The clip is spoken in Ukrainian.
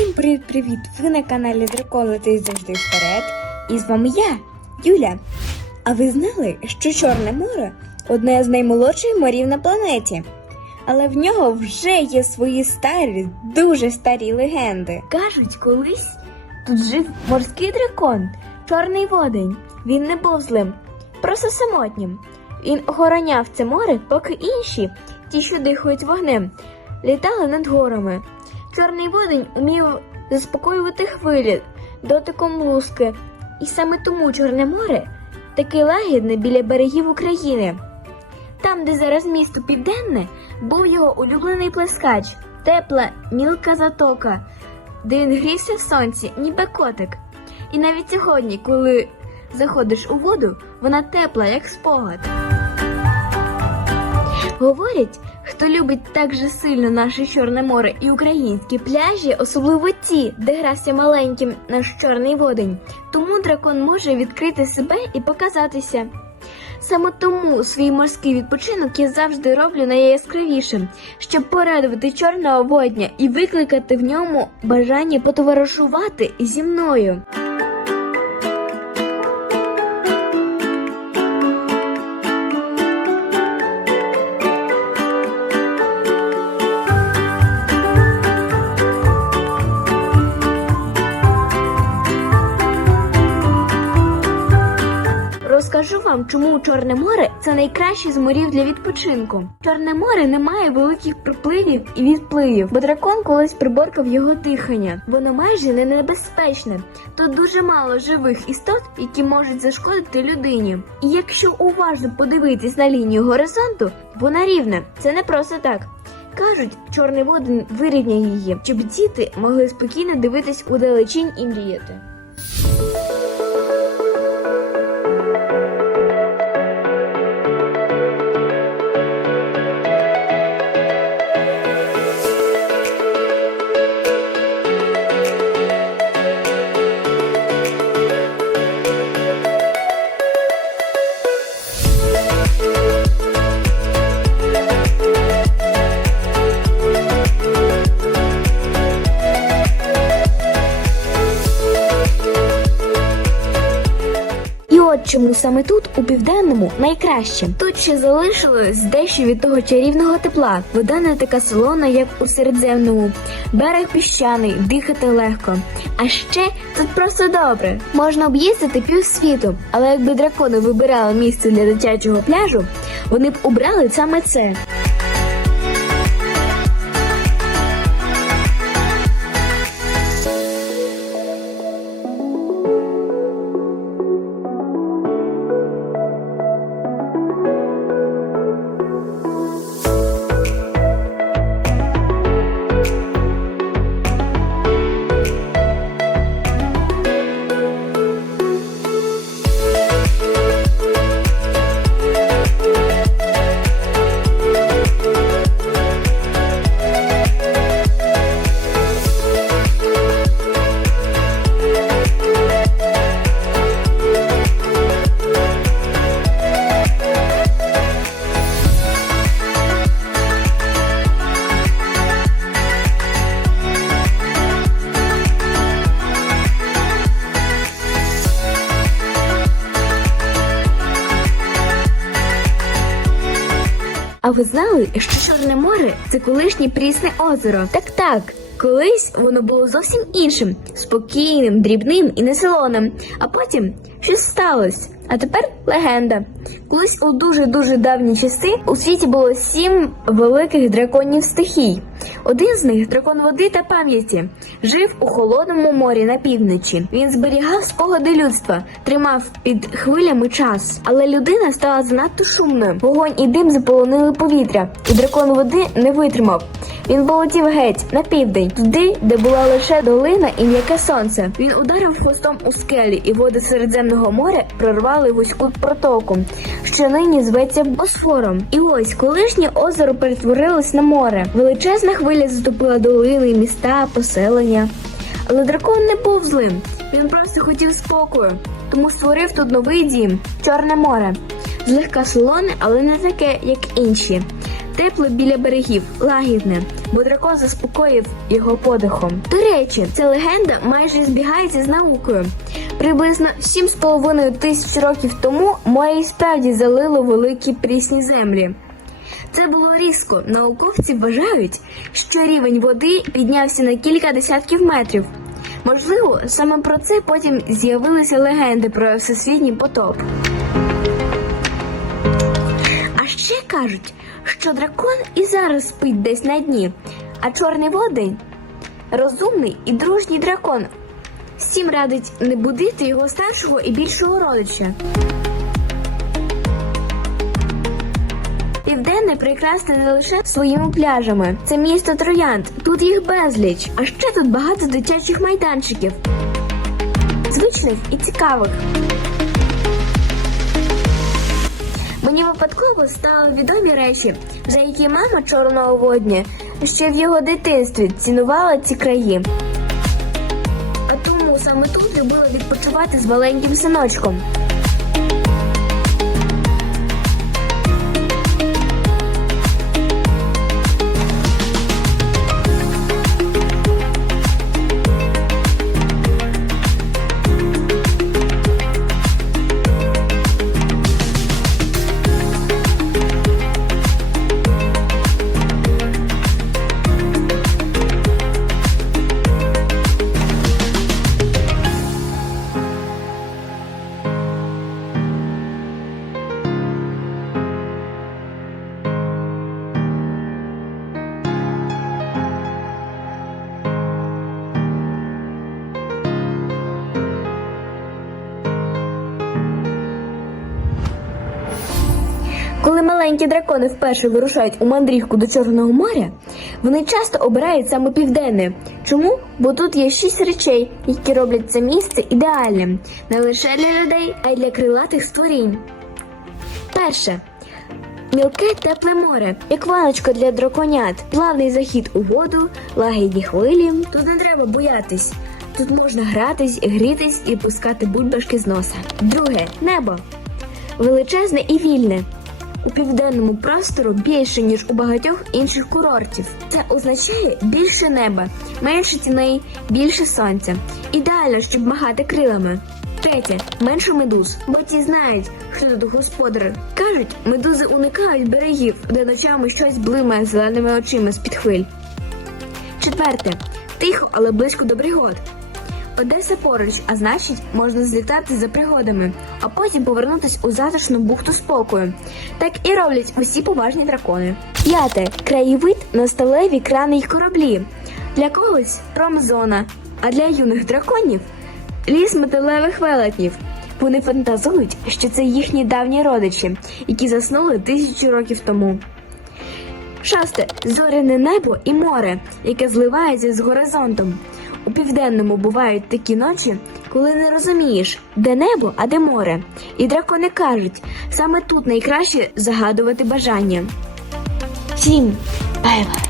Усім привіт-привіт! Ви на каналі Дракон летить завжди вперед. І з вами я, Юля. А ви знали, що Чорне море одне з наймолодших морів на планеті? Але в нього вже є свої старі, дуже старі легенди. Кажуть, колись тут жив морський дракон, чорний водень. Він не був злим, просто самотнім. Він охороняв це море, поки інші, ті, що дихають вогнем, літали над горами. Чорний водень умів заспокоювати хвилі дотиком луски, і саме тому Чорне море таке лагідне біля берегів України. Там, де зараз місто Південне, був його улюблений плескач, тепла мілка затока, де він грівся в сонці, ніби котик. І навіть сьогодні, коли заходиш у воду, вона тепла, як спогад. Говорять, хто любить так же сильно наше Чорне море і українські пляжі, особливо ті, де грався маленьким наш чорний водень, тому дракон може відкрити себе і показатися. Саме тому свій морський відпочинок я завжди роблю найяскравішим, щоб порадувати чорного водня і викликати в ньому бажання потоваришувати зі мною. Вам, чому Чорне море це найкраще з морів для відпочинку. Чорне море не має великих припливів і відпливів, бо дракон колись приборкав його дихання. Воно майже не небезпечне. Тут дуже мало живих істот, які можуть зашкодити людині. І якщо уважно подивитись на лінію горизонту, вона рівна. Це не просто так. Кажуть, чорний водень вирівняє її, щоб діти могли спокійно дивитись у далечінь і мріяти. Чому саме тут, у південному, найкраще. Тут ще залишилось дещо від того чарівного тепла. Вода не така солона, як у середземному. Берег піщаний, дихати легко. А ще тут просто добре. Можна об'їздити півсвіту, але якби дракони вибирали місце для дитячого пляжу, вони б обрали саме це. А ви знали, що Чорне море це колишнє прісне озеро? Так так. Колись воно було зовсім іншим, спокійним, дрібним і несолоним. А потім щось сталося. А тепер легенда. Колись у дуже дуже давні часи у світі було сім великих драконів стихій. Один з них дракон води та пам'яті, жив у холодному морі на півночі. Він зберігав спогади людства, тримав під хвилями час. Але людина стала занадто шумною. Вогонь і дим заполонили повітря, і дракон води не витримав. Він полетів геть на південь, туди, де була лише долина і м'яке сонце. Він ударив хвостом у скелі, і води Середземного моря прорвали вузьку протоку, що нині зветься Босфором. І ось колишнє озеро перетворилось на море. Величезна хвиля затопила долини, міста, поселення. Але дракон не був злим. Він просто хотів спокою, тому створив тут новий дім Чорне море. Злегка солоне, але не таке, як інші. тепле біля берегів, лагідне, бо дракон заспокоїв його подихом. До речі, ця легенда майже збігається з наукою. Приблизно 7,5 тисяч років тому море і справді залило великі прісні землі. Це було різко. Науковці вважають, що рівень води піднявся на кілька десятків метрів. Можливо, саме про це потім з'явилися легенди про всесвітній потоп. А ще кажуть, що дракон і зараз спить десь на дні, а чорний водень розумний і дружній дракон. Всім радить не будити його старшого і більшого родича. Південне прекрасне не лише своїми пляжами. Це місто Троянд. Тут їх безліч. А ще тут багато дитячих майданчиків. Звичних і цікавих. Мені випадково стали відомі речі, за які мама чорного водня ще в його дитинстві цінувала ці краї. А тому саме тут любила відпочивати з маленьким синочком. Коли маленькі дракони вперше вирушають у мандрівку до Чорного моря, вони часто обирають саме південне. Чому? Бо тут є шість речей, які роблять це місце ідеальним не лише для людей, а й для крилатих створінь. Перше. Мілке тепле море, як ваночка для драконят, плавний захід у воду, лагідні хвилі. Тут не треба боятись. Тут можна гратись, грітись і пускати бульбашки з носа. Друге небо величезне і вільне. У південному простору більше, ніж у багатьох інших курортів. Це означає більше неба, менше тіней, більше сонця. Ідеально, щоб махати крилами. Третє менше медуз, бо ті знають, хто тут господар. Кажуть, медузи уникають берегів, де ночами щось блимає зеленими очима з-під хвиль. Четверте тихо, але близько до пригод. Одеса поруч, а значить, можна злітати за пригодами, а потім повернутись у затишну бухту спокою. Так і роблять усі поважні дракони. П'яте краєвид на сталеві крани й кораблі. Для когось промзона, а для юних драконів ліс металевих велетнів. Вони фантазують, що це їхні давні родичі, які заснули тисячу років тому. Шосте зоряне небо і море, яке зливається з горизонтом. У південному бувають такі ночі, коли не розумієш, де небо, а де море. І дракони кажуть, саме тут найкраще загадувати бажання. Сім. Бай-бай.